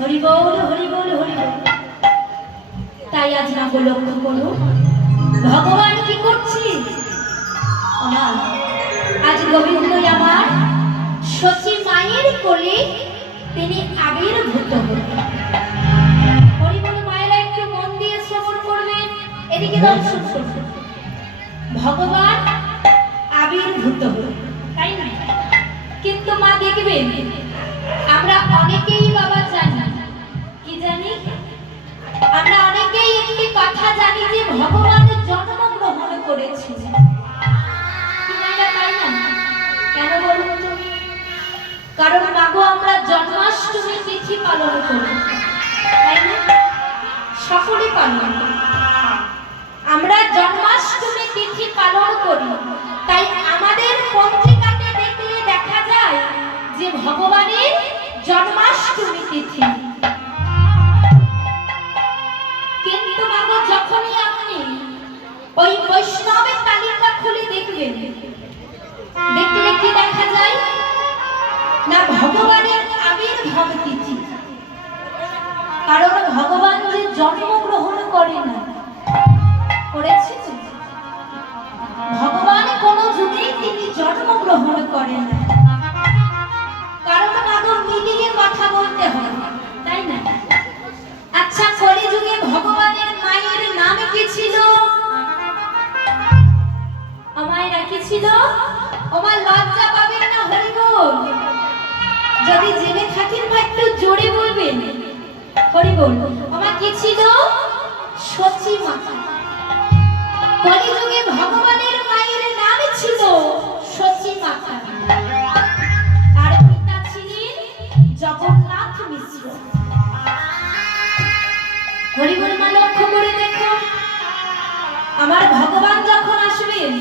হরি বল হরি বল হরি বল। তাই আজ না লক্ষ্য করো ভগবান কি করছি। আমার আজ গোবিন্দই আমার সচী মায়ের কোলে তিনি আবির্ভূত হলেন। হরি বল মায়েরা একটু মন দিয়ে শ্রবণ করবেন, এদিকে দর্শন করবেন। ভগবান আবির্ভূত হলেন, তাই না? কিন্তু মা দেখবেন আমরা অনেকেই বাবা জানি, কি জানি? আমরা অনেকেই একটি কথা জানি যে ভগবান জন্মগ্রহণ করেছিলেন, তাই না? কেন বলুন তো? কারণ মাগো আমরা জন্মাষ্টমী তিথি পালন করি, তাই না? সকলেই পালন করি। আমরা জন্মাষ্টমী তিথি পালন করি, তাই আমাদের পত্রিকাতে দেখলে দেখা যায় যে ভগবানের জন্মাষ্টমী তিথি। কিন্তু মাগো যখনই আপনি ওই বৈষ্ণবের তালিকা খুলে দেখবেন, দেখলে কি দেখা যায় না ভগবানের আবির্ভাব তিথি। কারণ ভগবান যে জন্মগ্রহণ করে না, করেছে ভগবান কোন যুগেই তিনি জন্মগ্রহণ করেন না। কারণ মাগো মিলিয়ে কথা বলতে হবে, তাই না? আচ্ছা কলিযুগে ভগবানের মায়ের নাম কি ছিল? আমায় কি ছিল? আমার লজ্জা পাবেন না, হরি বল। যদি জেনে থাকেন বা একটু জোরে বলবেন, হরি বল। আমার কি ছিল? সচী মা। কলিযুগে ভগবানের মায়ের নাম ছিল সচী মাতা, আর পিতা ছিলেন জগন্নাথ মিশ্র। হরি বল মা, লক্ষ্য করে দেখো, আমার ভগবান যখন আসবেন,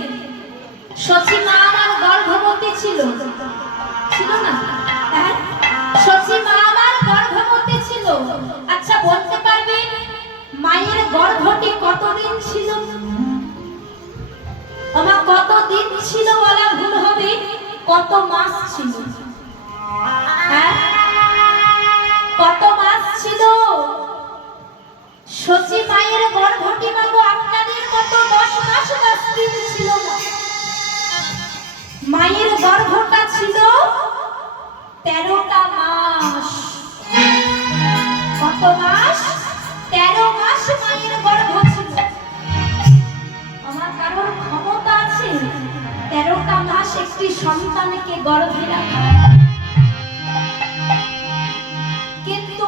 সচী মা আমার গর্ভবতী ছিল, ছিল না? হ্যাঁ, সচী মা আমার গর্ভবতী ছিল। আচ্ছা বলতে পারবেন মায়ের গর্ভটি কতদিন ছিল? আমার কতদিন ছিল বলা ভুল হবে, কত মাস ছিল? হ্যাঁ, কত মাস ছিল? সচী মায়ের গর্ভটি মাগো আপনাদের মতো 10 মাস 10 দিন ছিল না। মায়ের গর্ভটা ছিল 13টা মাস। কত মাস? 13 মাস মায়ের গর্ভ ছিল। আমার কারোর ক্ষমতা আছে 13টা মাস একটি সন্তানকে গর্ভে রাখা? কিন্তু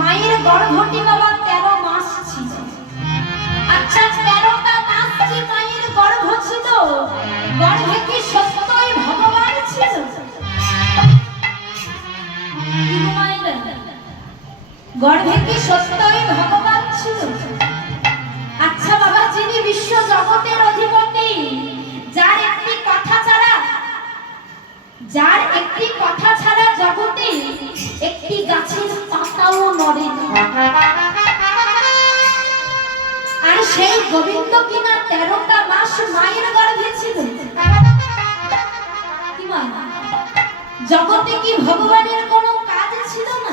মায়ের গর্ভটি বাবা 13 মাস ছিল। আচ্ছা 13টা মাস যে মায়ের গর্ভ ছিল, গর্ভে কি সত্যই ভগবান ছিল? গর্ভে কি সত্যই ভগবান ছিল? আচ্ছা বাবা, যিনি বিশ্ব জগতের অধিপতি, যার একটি কথা ছাড়া জগতে একটি গাছের পাতাও নড়ে না, আর সেই গোবিন্দ কিনা 13টা মাস মায়ের গর্ভে ছিল। কি মা, জগতে কি ভগবানের কোনো কাজ ছিল না?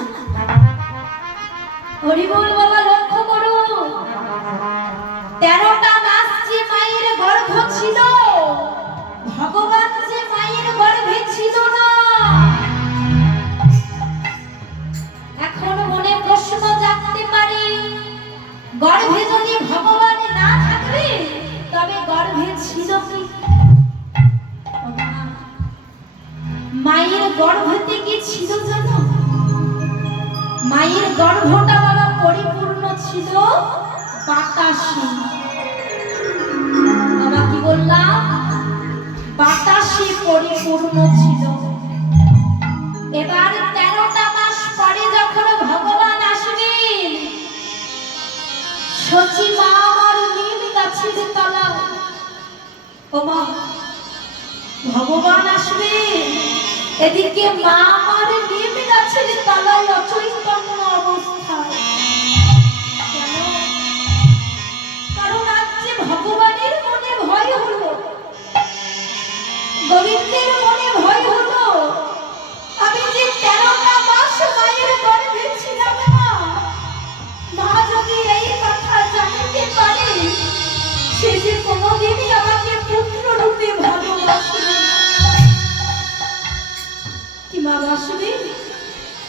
হরি বল বাবা, লক্ষ্য করো, 13টা মাস যে মায়ের গর্ভ ছিল, ভগবান যে মায়ের গর্ভে ছিল না। এখন মনে প্রশ্ন জাগতে পারে, গর্ভে যদি ভগবান না থাকবে তবে গর্ভে ছিল কি? মায়ের গর্ভে কি ছিল জানো? মায়ের গর্ভটা বাবা পরিপূর্ণ ছিল বাতাসে। বাবা কি বললাম? বাতাসে পরিপূর্ণ ছিল। এবার 13টা মাস পরে যখন ভগবান আসবেন, সচী মা আমার নিম গাছের তলায়, ও মা ভগবান আসবে, এদিকে মা আমার নিম গাছের তলায় অচৈতন্য অবস্থায়। কারণ আজ যে ভগবানের মনে ভয় হলো, গোবিন্দের মনে ভয় হলো, আমি যে 13টা মাস মায়ের গর্ভে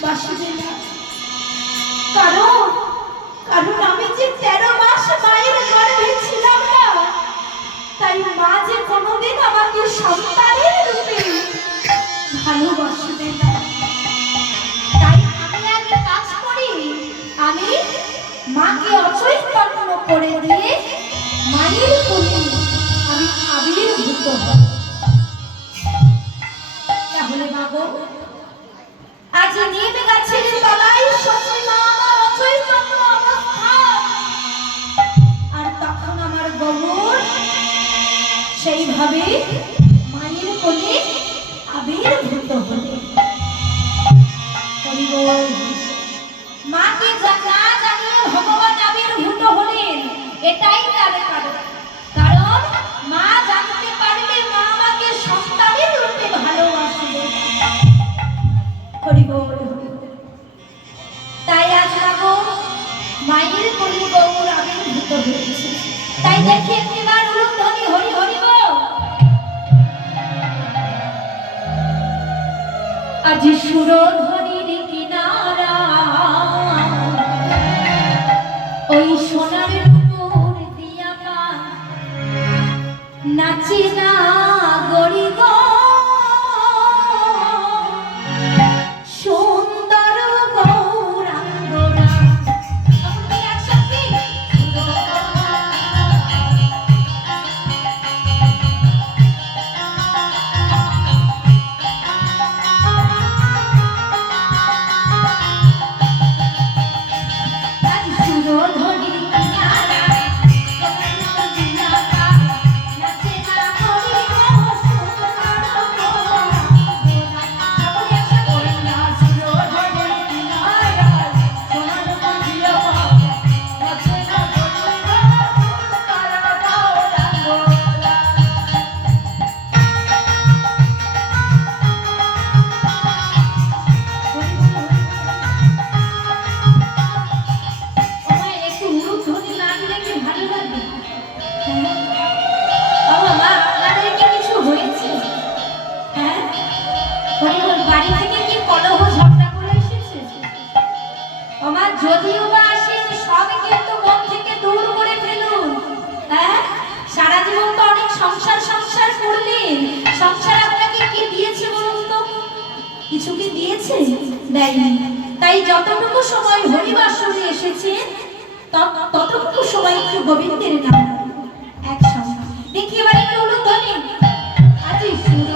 বাসুদেব কারণ কারণ আমি যে 13 মাস মায়ের গর্ভে ছিলাম না, তাই মা যে কোনোদিন আমাকে সন্তানের রূপে ভালোবাসবে না। তাই আমি আগে কাজ করি, আমি মাকে অচৈতন্য করে দিয়ে মায়ের কোলে আমি আবির্ভূত হই। তাহলে বাবু আজ নিম গাছের তলায় সত্যি মা আমার অচৈতন্য অবস্থা, আর তখন আমার গৌর সেইভাবে মায়ের কোলে আবির্ভূত হলেন। মাকে না জানিয়ে ভগবান আবির্ভূত হলেন, এটাই তার কারণ। কারণ মা জানতে পারলে মা আমাকে সন্তানের রূপে ভালোবাসবে। তাই আজ মায়ের কোলে গৌর আবির্ভূত হয়েছে। তাই দেখি একবার উলুধ্বনি হরি হরি বল। আজ সুরধ্বনির কিনারা ওই সোনার উপর দিয়া নাচে না গড়ি গো সুন্দর গৌরাঙ্গরা। যদিও বা আসেন সব কিন্তু মন থেকে দূর করে ফেলুন। হ্যাঁ, সারা জীবন তো অনেক সংসার সংসার করলেন, সংসার আপনাকে কি দিয়েছে বলুন তো? কিছু কি দিয়েছে? দেয়নি। তাই যতটুকু সময় হরিবাসরে এসেছেন ততটুকু সময় একটু গোবিন্দের নাম একসঙ্গে দেখি। এবার একটু উলুধ্বনি আজি সুর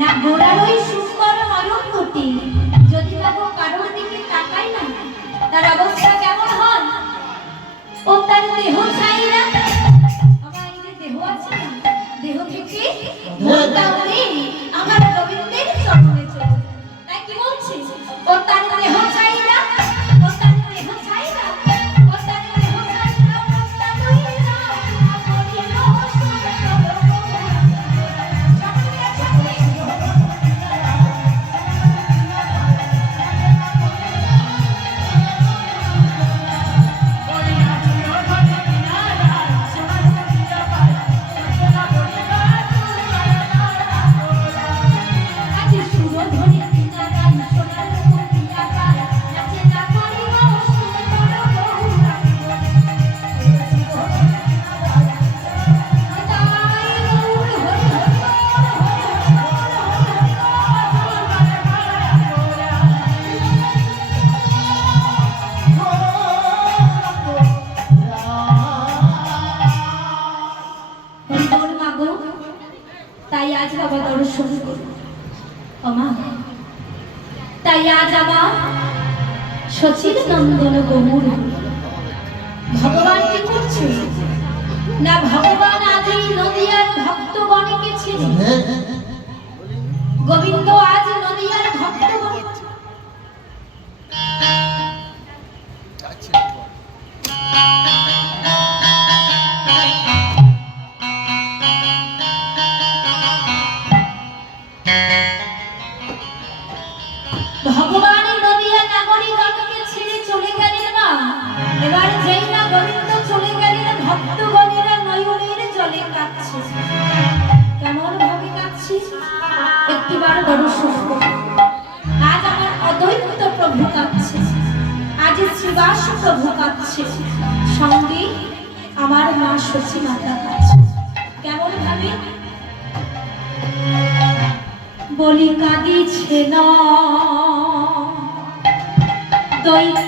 না গোড়ার ওই সুন্দর নয়ন দুটি যদি বাবু কারোর দিকে তাকাই না, তার অবস্থা কেমন হয়? ও তার দেহ চাই না, আমার এই যে দেহ আছে না, দেহ থেকে মনটা উড়ে আমার গোবিন্দের চরণে চলে তাই আজ আমার শচীর নন্দন গৌর ভগবান কি করছে না ভগবান আজ এই নদিয়ার ভক্তগণকে ছেড়ে গোবিন্দ আজ নদিয়ার ভক্তগণ ভগবান নদিয়া নাগরিকগণকে ছেড়ে চলে গেলেন না। এবার যেই না গোবিন্দ চলে গেলেন ভক্তগণেরা নয়নের জলে কাঁদছে। কেমন ভাবে কাঁদছে একটিবার দর্শন করুন। আজ আমার অদ্বৈত প্রভু কাঁদছে, আজ শ্রীবাস প্রভু কাঁদছে, সঙ্গে আমার মা শচী মাতা কাঁদছে। কেমন ভাবে বলি কাঁদিছে না দৈত